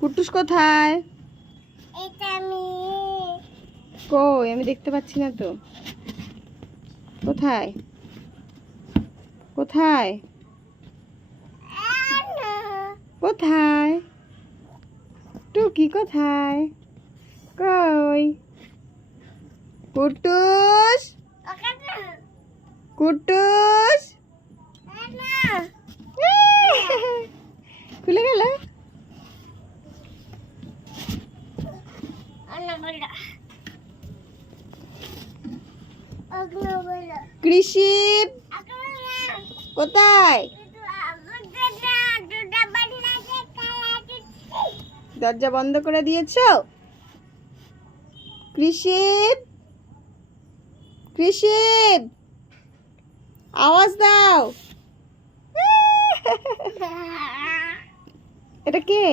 কুট্টুস কোথায়? কই আমি দেখতে পাচ্ছি না তো। কোথায় কোথায় কোথায়? টুকি কোথায়? কই? কুট্টুস কুট্টুস খুলে গেল। কৃষি কোথায়? দরজা বন্ধ করে দিয়েছো? কৃষি কৃষি আওয়াজ দাও। এটা কে?